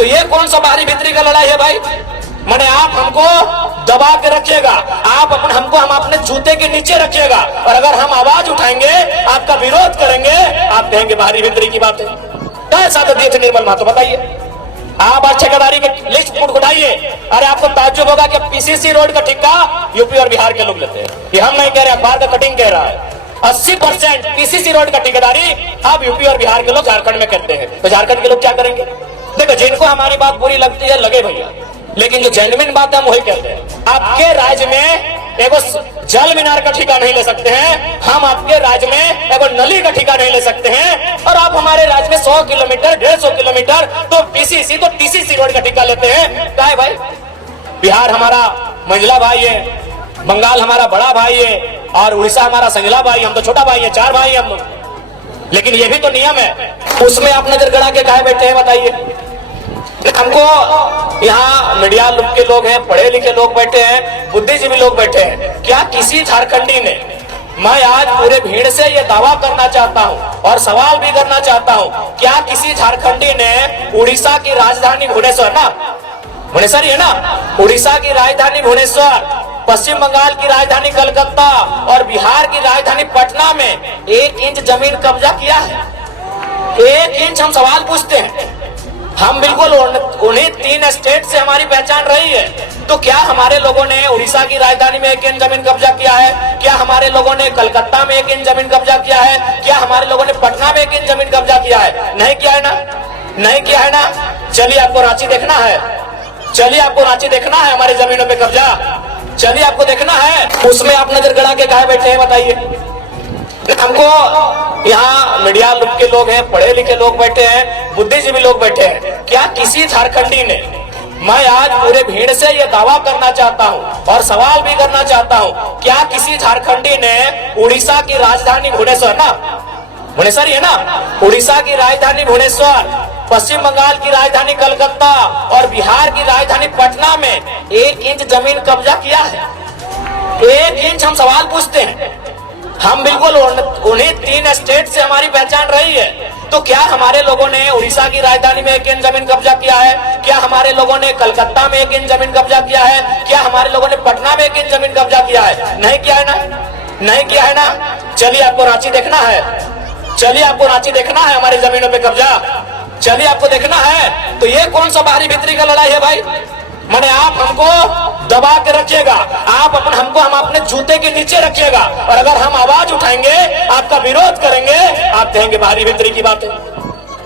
तो ये कौन सा बाहरी भीतरी का लड़ाई है भाई? माने आप हमको दबा के रखिएगा, आप हमको हम अपने जूते के नीचे रखिएगा, और अगर हम आवाज उठाएंगे, आपका विरोध करेंगे, आप कहेंगे बाहरी भीतरी की बात है। कैसा तो दिए थे निर्मल महतो, बताइए। आप आज ठेकेदारी की लिस्ट उठाइए, अरे आपको ताज्जुब होगा कि पीसीसी रोड का ठेका यूपी और बिहार के लोग लेते हैं। ये हम नहीं कह रहे, अखबार का कटिंग कह रहा है। 80% पीसीसी रोड का ठेकेदारी अब यूपी और बिहार के लोग झारखंड में करते हैं। तो झारखंड के लोग क्या करेंगे? देखो, जिनको हमारी बात बुरी लगती है लगे भैया, लेकिन जो जेन्युइन बात है हम वही कहते हैं। आपके राज्य में एगो जल मीनार का ठेका नहीं ले सकते हैं, हम आपके राज्य में एगो नली का ठेका नहीं ले सकते हैं, और आप हमारे राज्य में 100 किलोमीटर 150 किलोमीटर तो पीसीसी तो टीसीसी रोड का ठेका लेते हैं। क्या है भाई? बिहार हमारा मंझला भाई है, बंगाल हमारा बड़ा भाई है, और उड़ीसा हमारा संझला भाई, हम तो छोटा भाई है, 4 भाई हम लोग। लेकिन ये भी तो नियम है, उसमें आप नजर गड़ा के काहे बैठे हैं बताइए? हमको यहाँ मीडिया के लोग हैं, पढ़े लिखे लोग बैठे हैं, बुद्धिजीवी लोग बैठे हैं, क्या किसी झारखंडी ने, मैं आज पूरे भीड़ से ये दावा करना चाहता हूँ और सवाल भी करना चाहता हूँ, क्या किसी झारखंडी ने उड़ीसा की राजधानी भुवनेश्वर भुवनेश्वर है ना, उड़ीसा की राजधानी भुवनेश्वर, पश्चिम बंगाल की राजधानी कलकत्ता और बिहार की राजधानी पटना में 1 इंच जमीन कब्जा किया है? 1 इंच हम सवाल पूछते हैं। हम बिल्कुल उन्हीं 3 स्टेट से हमारी पहचान रही है, तो क्या हमारे लोगों ने उड़ीसा की राजधानी में 1 इंच जमीन कब्जा किया है? क्या हमारे लोगों ने कलकत्ता में 1 इंच जमीन कब्जा किया है? क्या हमारे लोगों ने पटना में 1 इंच जमीन कब्जा किया है? नहीं किया है ना, नहीं किया है ना। चलिए आपको रांची देखना है, चलिए आपको रांची देखना है, हमारी जमीनों पे कब्जा, चलिए आपको देखना है, उसमें आप नजर गड़ा के काहे बैठे हैं बताइए? हमको यहाँ मीडिया के लोग हैं, पढ़े लिखे लोग बैठे हैं, बुद्धिजीवी लोग बैठे हैं, क्या किसी झारखंडी ने, मैं आज पूरे भीड़ से ये दावा करना चाहता हूँ और सवाल भी करना चाहता हूँ, क्या किसी झारखंडी ने उड़ीसा की राजधानी भुवनेश्वर है ना, उड़ीसा की राजधानी भुवनेश्वर, पश्चिम बंगाल की राजधानी कलकत्ता और बिहार की राजधानी पटना में 1 इंच जमीन कब्जा किया है? 1 इंच हम सवाल पूछते हैं। हम बिल्कुल उन्हीं 3 स्टेट से हमारी पहचान रही है, तो क्या हमारे लोगों ने उड़ीसा की राजधानी में 1 इंच जमीन कब्जा किया है? क्या हमारे लोगों ने कलकत्ता में 1 इंच जमीन कब्जा किया है? क्या हमारे लोगों ने पटना में 1 इंच जमीन कब्जा किया है? नहीं किया है ना, नहीं किया है ना। चलिए आपको रांची देखना है, चलिए आपको रांची देखना है, हमारी जमीनों पे कब्जा, चलिए आपको देखना है। तो ये कौन सा बाहरी भीतरी का लड़ाई है भाई? माने आप हमको दबा के रखिएगा, आप हमको हम अपने जूते के नीचे रखिएगा, और अगर हम आवाज उठाएंगे, आपका विरोध करेंगे, आप कहेंगे बाहरी भीतरी की बात है।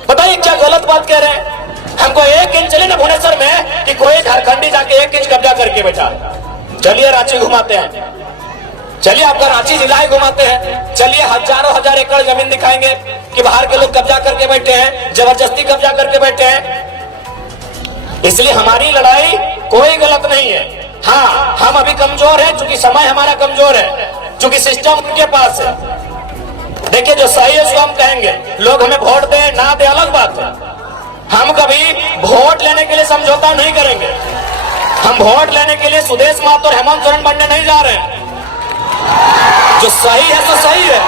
बताइए क्या गलत बात कह रहे हैं? हमको 1 इंच चले ना भुवनेश्वर में कि कोई झारखंडी जाके 1 इंच कब्जा करके बैठा। चलिए रांची घुमाते हैं, चलिए आपका रांची जिला ही घुमाते हैं, चलिए हजारों हजार एकड़ जमीन दिखाएंगे कि बाहर के लोग कब्जा करके बैठे हैं, जबरदस्ती कब्जा करके बैठे हैं। इसलिए हमारी लड़ाई कोई गलत नहीं है। हाँ, हम अभी कमजोर हैं, चूंकि समय हमारा कमजोर है, चूंकि सिस्टम उनके पास है। देखिए, जो सही है उसको हम कहेंगे, लोग हमें वोट दें ना दे अलग बात है, हम कभी वोट लेने के लिए समझौता नहीं करेंगे। हम वोट लेने के लिए सुदेश महतो और हेमंत सोरेन बनने नहीं जा रहे हैं। जो सही है तो सही है,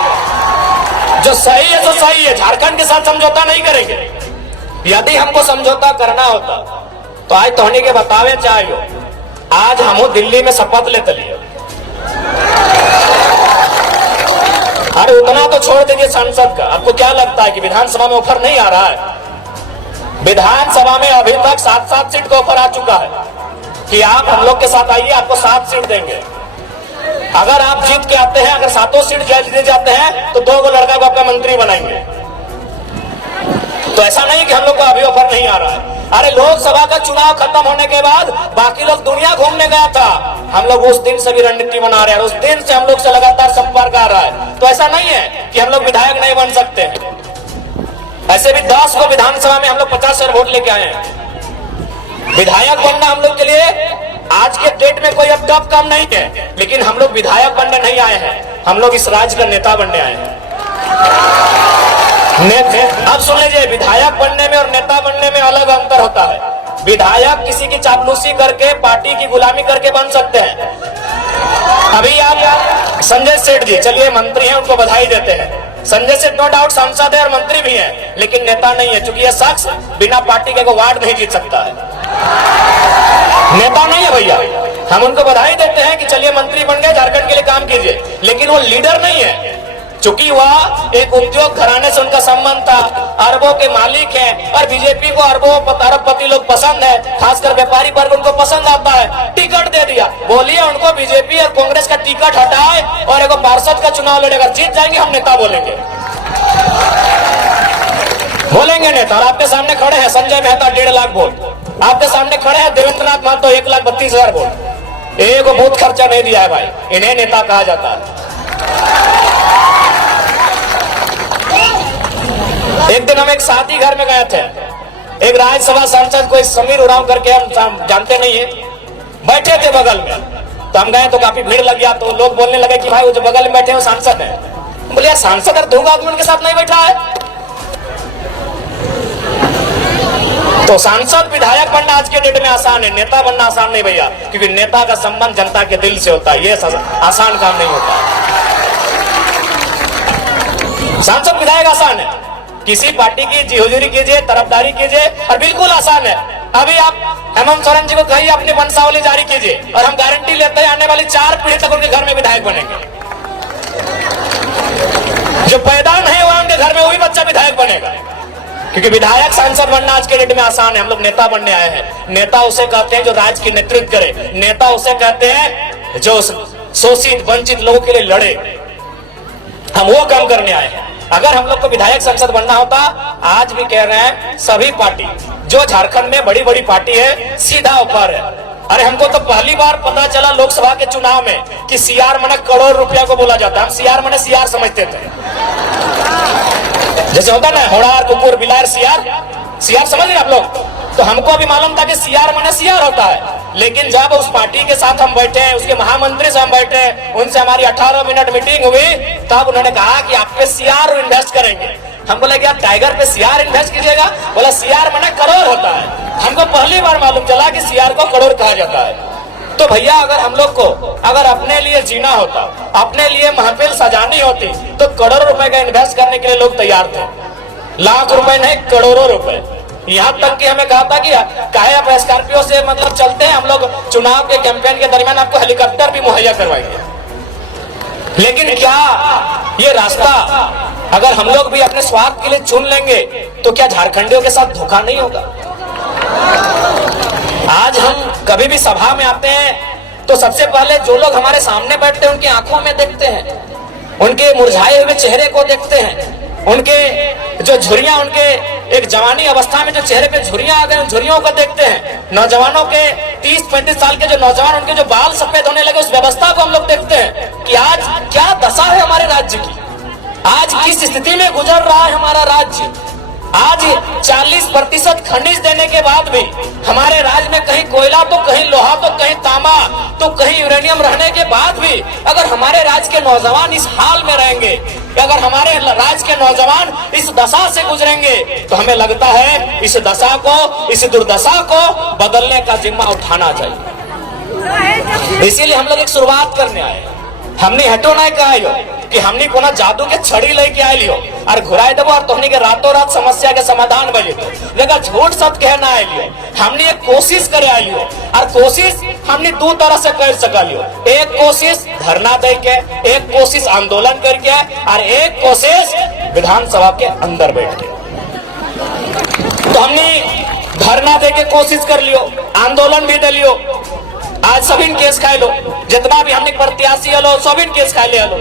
जो सही है तो सही है, झारखंड के साथ समझौता नहीं करेंगे। यदि हमको समझौता करना होता तो आज तोहनी के बतावे चाहिए, आज हम दिल्ली में शपथ लेते लिए। अरे उतना तो छोड़ दीजिए संसद का, आपको क्या लगता है कि विधानसभा में ऑफर नहीं आ रहा है? विधानसभा में अभी तक 7-7 सीट का ऑफर आ चुका है कि आप हम लोग के साथ आइए, आपको 7 सीट देंगे। अगर आप जीत के आते हैं, अगर 7 सीट जीत जाते हैं तो 2 लड़का को आपका मंत्री बनाएंगे। तो ऐसा नहीं कि हम लोग को अभी ऑफर नहीं आ रहा है। अरे लोकसभा का चुनाव खत्म होने के बाद बाकी लोग दुनिया घूमने गया था, हम लोग उस दिन से भी रणनीति बना रहे हैं, उस दिन से हम लोग से लगातार संपर्क आ रहा है। तो ऐसा नहीं है कि हम लोग विधायक नहीं बन सकते हैं। ऐसे भी 10 को विधानसभा में हम लोग 50 वोट लेके आए हैं। विधायक बनना हम लोग के लिए आज के डेट में कोई अब टफ काम नहीं है, लेकिन हम लोग विधायक बनने नहीं आए हैं, हम लोग इस राज्य का नेता बनने आए हैं। अब सुन लीजिए, विधायक बनने में और नेता बनने में अलग अंतर होता है। विधायक किसी की चापलूसी करके, पार्टी की गुलामी करके बन सकते हैं। अभी आप संजय सेठ जी, चलिए मंत्री हैं, उनको बधाई देते हैं। संजय सेठ नो डाउट सांसद है और मंत्री भी है, लेकिन नेता नहीं है, क्योंकि यह शख्स बिना पार्टी के वार्ड नहीं जीत सकता है। नेता नहीं है भैया। हम उनको बधाई देते हैं कि चलिए मंत्री बन गए, झारखंड के लिए काम कीजिए, लेकिन वो लीडर नहीं है। चूंकि वह एक उद्योग घराने से उनका संबंध था, अरबों के मालिक हैं, और बीजेपी को अरबपति लोग पसंद है, खासकर व्यापारी वर्ग उनको पसंद आता है। टिकट दे दिया, बोलिए उनको बीजेपी और कांग्रेस का टिकट हटाए और एक पार्षद का चुनाव लड़ेगा, जीत जाएंगे, हम नेता बोलेंगे नेता। और आपके सामने खड़े हैं संजय मेहता 1.5 लाख वोट, आपके सामने खड़े हैं देवेंद्र नाथ महतो 1,32,000 वोट। एक बूथ खर्चा नहीं दिया है भाई, इन्हें नेता कहा जाता है। एक दिन हम एक शादी घर में गए थे, एक राज्यसभा सांसद कोई समीर उरांव करके, हम जानते नहीं है, बैठे थे बगल में। तो हम गए तो काफी भीड़ लग गया, तो लोग बोलने लगे कि भाई वो जो बगल में बैठे हैं वो सांसद है। बोले यार सांसद और 2 आदमी उनके साथ नहीं बैठा है। तो सांसद विधायक बनना आज के डेट में आसान है, नेता बनना आसान नहीं भैया, क्योंकि नेता का संबंध जनता के दिल से होता है, ये आसान काम नहीं होता। सांसद विधायक आसान है, किसी पार्टी की जी हुजूरी कीजिए, तरफदारी कीजिए, और बिल्कुल आसान है। अभी आप हेमंत सोरेन जी को कहिए अपनी वंशावली जारी कीजिए, और हम गारंटी लेते हैं आने वाली 4 पीढ़ी तक उनके घर में विधायक बनेंगे। जो पैदा नहीं हुआ उनके घर में वही बच्चा विधायक बनेगा, क्योंकि विधायक सांसद बनना आज के डेट में आसान है। हम लोग नेता बनने आए हैं। नेता उसे कहते हैं जो राज्य की नेतृत्व करे, नेता उसे कहते हैं जो शोषित वंचित लोगों के लिए लड़े। हम वो काम करने आए हैं। अगर हम लोग को विधायक सांसद बनना होता, आज भी कह रहे हैं सभी पार्टी जो झारखंड में बड़ी बड़ी पार्टी है सीधा ऊपर है। अरे हमको तो पहली बार पता चला लोकसभा के चुनाव में कि सीआर माने करोड़ रुपया को बोला जाता है। हम सीआर माने सीआर समझते थे, जैसे होता ना होड़ार कुकुर बिलार सीआर समझ रहे आप लोग। तो हमको अभी मालूम था कि सीआर माने सीआर होता है, लेकिन जब उस पार्टी के साथ हम बैठे हैं, उसके महामंत्री से हम बैठे हैं, उनसे हमारी 18 मिनट मीटिंग हुई, तब उन्होंने कहा कि आप पे सीआर इन्वेस्ट करेंगे। हम बोले क्या टाइगर पे सीआर इन्वेस्ट कीजिएगा? बोला सीआर माने करोड़ होता है। हमको पहली बार मालूम चला कि सीआर को करोड़ कहा जाता है। तो भैया अगर हम लोग को अगर अपने लिए जीना होता, अपने लिए महफिल सजानी होती, तो करोड़ों रुपए का इन्वेस्ट करने के लिए लोग तैयार थे। लाख रुपए नहीं, करोड़ों रुपए। यहाँ तक कि हमें कहा था कि काहे आप स्कॉर्पियो से मतलब चलते हैं, हम लोग चुनाव के कैंपेन के दरमियान आपको हेलीकॉप्टर भी मुहैया करवाएंगे। लेकिन क्या ये रास्ता अगर हम लोग भी अपने स्वार्थ के लिए चुन लेंगे, तो क्या झारखंडियों के साथ धोखा नहीं होगा? आज हम कभी भी सभा में आते हैं तो सबसे पहले जो लोग हमारे सामने बैठते हैं उनकी आंखों में देखते हैं, उनके मुरझाए हुए चेहरे को देखते हैं, उनके जो झुर्रियां, उनके एक जवानी अवस्था में जो चेहरे पे झुर्रियां आ गए, उन झुर्रियों को देखते हैं। नौजवानों के 30-35 साल के जो नौजवान, उनके जो बाल सफेद होने लगे, उस व्यवस्था को हम लोग देखते हैं कि आज क्या दशा है हमारे राज्य की, आज किस स्थिति में गुजर रहा है हमारा राज्य। आज 40% खनिज देने के बाद भी हमारे राज्य में कहीं कोयला तो कहीं लोहा तो कहीं तांबा तो कहीं यूरेनियम रहने के बाद भी अगर हमारे राज्य के नौजवान इस हाल में रहेंगे, अगर हमारे राज्य के नौजवान इस दशा से गुजरेंगे, तो हमें लगता है इस दशा को, इस दुर्दशा को बदलने का जिम्मा उठाना चाहिए। इसीलिए हम लोग एक शुरुआत करने आए। हमने हटो नहीं कहा कि हमने कोना जादू के छड़ी लेके आए लियो और घुराए देवो और तोहनी के रातों रात समस्या के समाधान बजे तो, लेकिन झूठ सच कहना आए लियो। हमने एक कोशिश करे आए लियो, और कोशिश हमने 2 तरह से कर सका लियो। एक कोशिश धरना दे के, एक कोशिश आंदोलन करके, और एक कोशिश विधानसभा के अंदर बैठ के। तो हमने धरना दे के कोशिश कर लियो, आंदोलन भी दे लियो। आज सभी केस खाए लो, जितना भी हमने प्रत्याशी हलो सभी केस खाए ले हलो,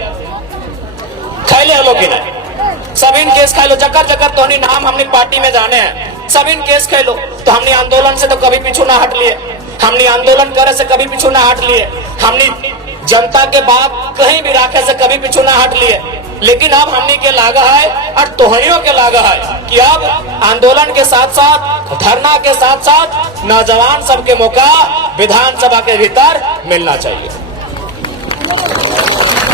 खाए ले हलो कि नहीं, सभी केस खाए लो। जकर जकर तो नहीं नाम हमने पार्टी में जाने हैं, सभी केस खाए लो। तो हमने आंदोलन से तो कभी पीछू ना हट लिए, हमने आंदोलन करे से कभी पीछू ना हट लिए, हमने जनता के बात कहीं भी रखे से कभी पीछू ना हट लिए। लेकिन अब हमने के लागा है और तोहरियों के लागा है कि अब आंदोलन के साथ साथ, धरना के साथ साथ नौजवान सबके मौका विधानसभा के भीतर मिलना चाहिए।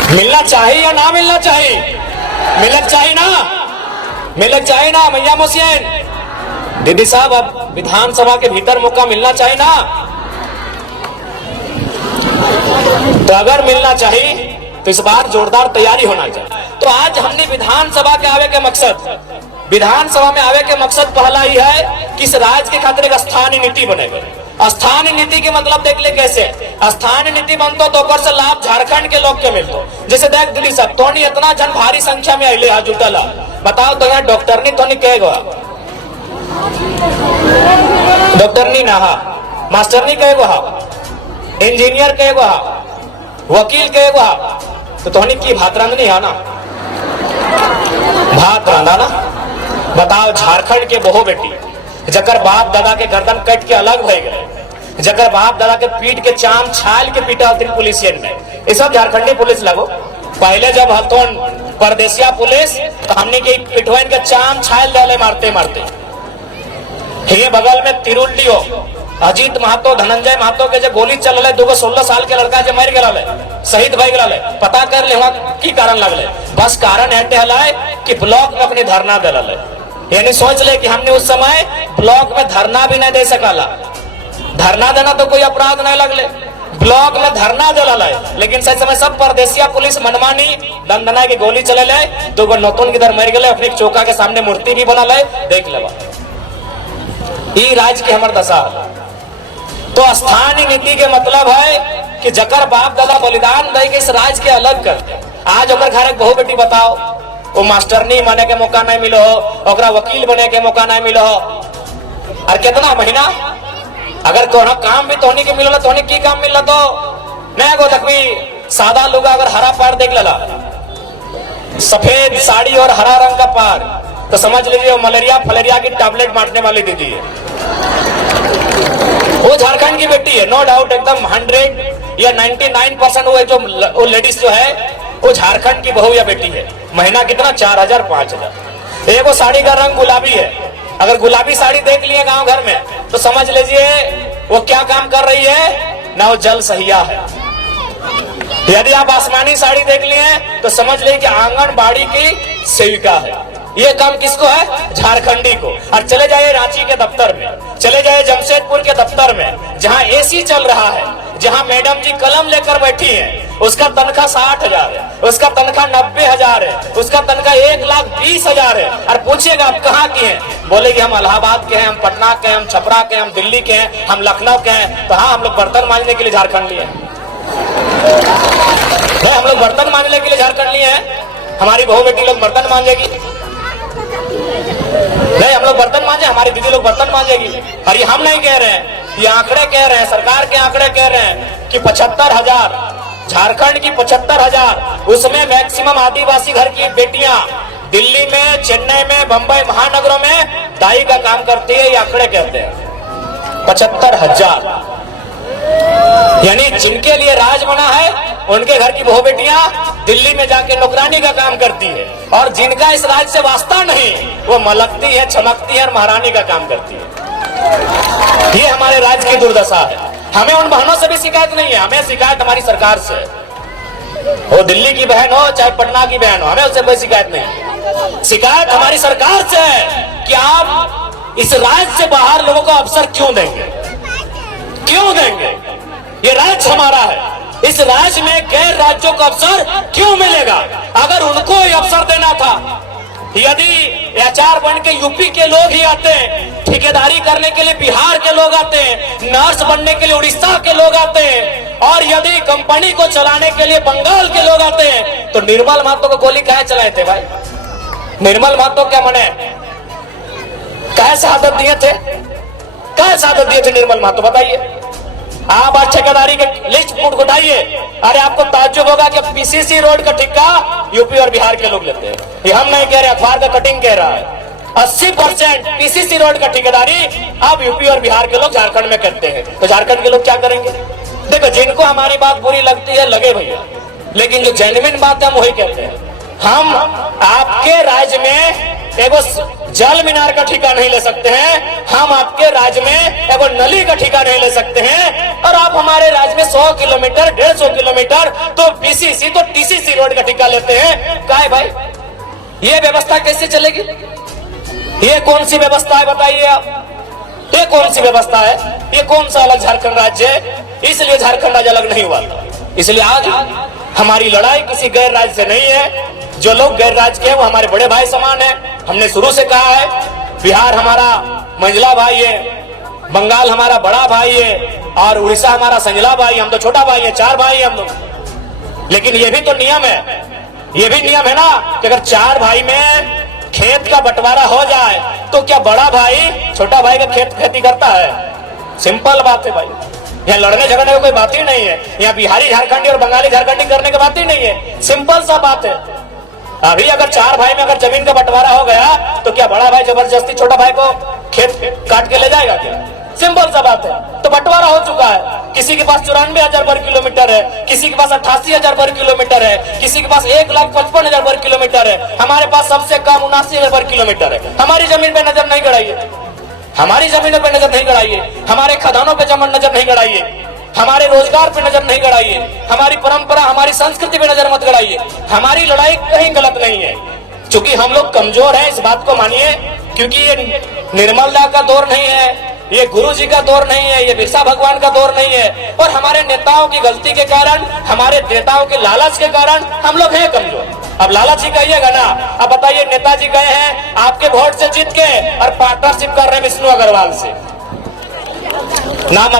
मिलना चाहिए या ना मिलना चाहिए? मिलना चाहिए ना, मिलना चाहिए ना मैया मोसियन दीदी साहब, अब विधानसभा के भीतर मौका मिलना चाहिए ना। तो अगर मिलना चाहिए तो इस बार जोरदार तैयारी होना चाहिए। तो आज हमने विधानसभा के आवे के मकसद, विधानसभा में आवे के मकसद पहला ही है कि इस राज्य के खातिर एक स्थानीय नीति बनेगा। स्थानीय नीति के मतलब देख ले कैसे स्थानीय नीति बनतो तो ओकर से लाभ झारखंड के लोग के मिलतो। जैसे देख दिल्ली सब तो नहीं इतना जन भारी संख्या में अले जुटल, बताओ तो यहाँ डॉक्टर नहीं तो नहीं कहेगा, डॉक्टर नहीं ना हा, मास्टर नहीं कहेगा हा, इंजीनियर कहेगा हा, वकील कहेगा हा, तो तोहनी की भात रांधनी है ना, भात रांधा ना। बताओ झारखंड के बहु बेटी जकर बाप दादा के गर्दन कट के अलग भय गए, जकर बाप दादा के पीट के चाम छाल के पीटा पुलिसियन में, ये सब झारखंडी पुलिस लगो। पहले जब हथौन परदेसिया पुलिस तो हमने के पिटवाइन के चाम छाल डाले मारते मारते। ये बगल में तिरुल्लियो अजीत महतो धनंजय महतो के जो गोली चल रहे 16 साल के लड़का जो मर गया शहीद भय गया, पता कर ले वहां की कारण लगले। बस कारण एटे हलाए कि ब्लॉक में अपनी धरना दिल, यानी सोच ले कि हमने उस समय ब्लॉक में धरना भी नहीं दे सकाला। धरना देना तो कोई अपराध नहीं लगले, ब्लॉक में धरना दिल, लेकिन सही समय सब परदेसिया पुलिस मनमानी दंदना की गोली चले ले, 2 नौतन की इधर मर गए, अपने चौका के सामने मूर्ति भी बना ले, देख ले ये राज्य के हमार दशा। तो स्थानीय नीति के मतलब है कि जकर बाप दादा बलिदान दे के इस राज्य के अलग कर। आज ओकर घर एक बहु बेटी बताओ, वो मास्टरनी बने के मौका नहीं मिलो, ओकरा वकील बने के मौका नहीं मिलो, और कितना महीना अगर तोहरा काम भी तोहनी के मिलो, तोहनी की काम मिल तो नहीं गो तक भी सादा लुगा अगर हरा पार देख लला, सफेद साड़ी और हरा रंग का पार, तो समझ लीजिए मलेरिया फलेरिया की टैबलेट बांटने वाली दीदी है। वो झारखंड की बेटी है, नो डाउट, एकदम 100 या 99% वो लेडीज जो है वो झारखंड की बहू या बेटी है। महीना कितना 4000 5000। एक वो साड़ी का रंग गुलाबी है, अगर गुलाबी साड़ी देख लिए गांव घर में तो समझ लीजिए वो क्या काम कर रही है ना, वो जल सहिया है। यदि आप आसमानी साड़ी देख लिए तो समझ लीजिए कि आंगनबाड़ी की सेविका है। ये काम किसको है? झारखंडी को। और चले जाइए रांची के दफ्तर में, चले जाइए जमशेदपुर के दफ्तर में, जहां एसी चल रहा है, जहां मैडम जी कलम लेकर बैठी हैं, उसका तनख्वाह 60,000 है, उसका तनख्वाह 90,000 है, उसका तनख्वाह 1,20,000 है। और पूछिएगा आप कहाँ के हैं, बोलेगी हम इलाहाबाद के हैं, हम पटना के हैं, हम छपरा के हैं, हम दिल्ली के हैं, हम लखनऊ के हैं। तो हाँ, हम लोग बर्तन मांजने के लिए झारखंड लिए हैं, हम लोग बर्तन मांजने के लिए झारखंड लिए हैं। हमारी बहू बेटी लोग बर्तन मांजेगी नहीं, हम लोग बर्तन मांजे, हमारी दीदी लोग बर्तन मांजेगी। और ये हम नहीं कह रहे हैं, ये आंकड़े कह रहे हैं, सरकार के आंकड़े कह रहे हैं कि 75,000 झारखंड की 75,000, उसमें मैक्सिमम आदिवासी घर की बेटियां दिल्ली में, चेन्नई में, बंबई महानगरों में दाई का काम करती है। ये आंकड़े कहते हैं 75,000, यानी जिनके लिए राज बना है उनके घर की बहू बेटियां दिल्ली में जाके नौकरानी का काम करती है, और जिनका इस राज से वास्ता नहीं वो मलकती है, चमकती है और महारानी का काम करती है। ये हमारे राज्य की दुर्दशा है। हमें उन बहनों से भी शिकायत नहीं है, हमें शिकायत हमारी सरकार से। वो दिल्ली की बहन हो चाहे पटना की बहन हो, हमें उससे कोई शिकायत नहीं। शिकायत हमारी सरकार से है कि आप इस राज्य से बाहर लोगों को अवसर क्यों देंगे, क्यों देंगे? ये राज्य हमारा है, इस राज्य में गैर राज्यों का अवसर क्यों मिलेगा? अगर उनको ही अवसर देना था, यदि एचआर बन के यूपी के लोग ही आते हैं, ठेकेदारी करने के लिए बिहार के लोग आते हैं, नर्स बनने के लिए उड़ीसा के लोग आते हैं, और यदि कंपनी को चलाने के लिए बंगाल के लोग आते हैं, तो निर्मल महतो को गोली कहे चलाए थे भाई? निर्मल महतो क्या मने कहे शहादत दिए थे, कहे शहादत दिए थे निर्मल महतो? बताइए आप आज ठेकेदारी के लिस्ट उठाइए, अरे आपको ताज्जुब होगा कि पीसीसी रोड का ठेका यूपी और बिहार के लोग लेते हैं। ये हम नहीं कह रहे, अखबार का कटिंग कह रहा है। 80% पीसीसी रोड का ठेकेदारी अब यूपी और बिहार के लोग झारखंड में करते हैं। तो झारखंड के लोग क्या करेंगे? देखो, जिनको हमारी बात बुरी लगती है लगे भैया, लेकिन जो जेन्युइन बात है हम वही कहते हैं। हम आपके राज्य में एगो जल मीनार का ठेका नहीं ले सकते हैं, हम आपके राज्य में एगो नली का ठेका नहीं ले सकते हैं, और आप हमारे राज्य में 100 किलोमीटर 150 किलोमीटर तो पीसीसी तो टीसीसी रोड का ठेका लेते हैं। काय भाई, ये व्यवस्था कैसे चलेगी? ये कौन सी व्यवस्था है बताइए आप? ये कौन सी व्यवस्था है? ये कौन सा अलग झारखंड राज्य है? इसलिए झारखंड राज्य अलग नहीं हुआ। इसलिए आज हमारी लड़ाई किसी गैर राज्य से नहीं है, जो लोग गैर राज्य के हैं वो हमारे बड़े भाई समान है। हमने शुरू से कहा है, बिहार हमारा मंझला भाई है, बंगाल हमारा बड़ा भाई है और उड़ीसा हमारा संजला भाई, हम तो छोटा भाई है, 4 भाई है हम लोग। लेकिन ये भी तो नियम है, ये भी नियम है ना कि अगर 4 भाई में खेत का बंटवारा हो जाए तो क्या बड़ा भाई छोटा भाई का खेती करता है? सिंपल बात है भाई, यहाँ लड़ने झगड़ने की कोई बात ही नहीं है। यहाँ बिहारी झारखंडी और बंगाली झारखंडी करने की बात ही नहीं है, सिंपल सा बात है। अभी अगर 4 भाई में अगर जमीन का बंटवारा हो गया तो क्या बड़ा भाई जबरदस्ती छोटा भाई को खेत काट के ले जाएगा क्या? सिंपल सा बात है। तो बंटवारा हो चुका है, किसी के पास 94,000 वर्ग किलोमीटर है, किसी के पास 88,000 वर्ग किलोमीटर है, किसी के पास 1,55,000 वर्ग किलोमीटर है, हमारे पास सबसे कम 79,000 वर्ग किलोमीटर है। हमारी जमीन पे नजर नहीं गड़ाइए, हमारी जमीनों पे नजर नहीं गड़ाइए, हमारे खदानों पे नजर नहीं गड़ाइए, हमारे रोजगार पे नजर नहीं गड़ाइए, हमारी परंपरा हमारी संस्कृति पे नजर मत गड़ाइए। हमारी लड़ाई कहीं गलत नहीं है, क्योंकि हम लोग कमजोर हैं, इस बात को मानिए। क्योंकि ये निर्मलदा का दौर नहीं है, ये गुरु जी का दौर नहीं है, ये बिरसा भगवान का दौर नहीं है, और हमारे नेताओं की गलती के कारण, हमारे नेताओं के लालच के कारण हम लोग हैं कमजोर। अब लालच ही कहिएगा ना। अब बताइए, नेताजी गए हैं आपके वोट से जीत के और पार्टनरशिप कर रहे हैं विष्णु अग्रवाल से, नाम आपको